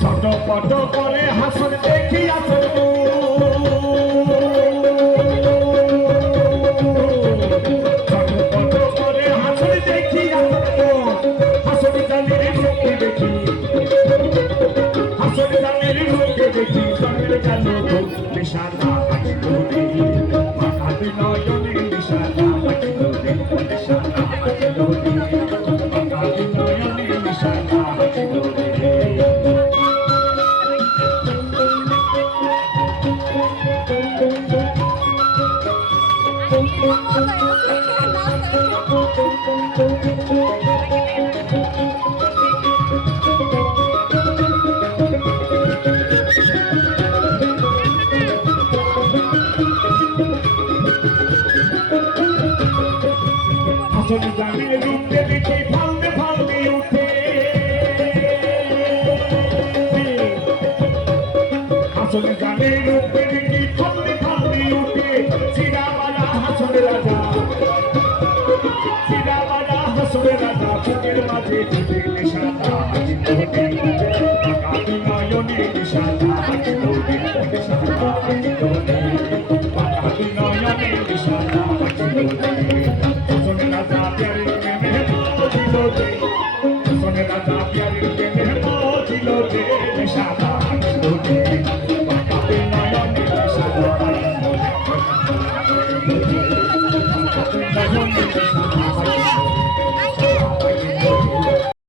ছটপট করে হাসন দেখি আসন ছটপট করে হাসন দেখি আসন হাসন জানির চোখে দেখি হাসন জানির চোখে দেখি জন্মের গেল নিশানা হাসিল রে মাথা বিনয়নে নিশানা হাসিল রে নিশানা হাসিল রে মাথা বিনয়নে নিশানা হাসিল রে হাসন জানির রূপে দেখি ফালতে ফালতে উঠে হাসন জানির রূপে দেখি ফালতে ফালতে উঠে সিরাবালা হাসন রাজা সিরাবালা হাসন রাজা বুকের মাঝে দিতে নিশানা হাসিল রে মাথা বিনয়নে নিশানা হাসিল রে নিশানা হাসিল রে মাথা বিনয়নে নিশানা হাসিল রে হাসন রাজা প্যারে প্রেমে মজিল রে হাসন রাজা প্যারে প্রেমে মজিল রে নিশানা হাসিল রে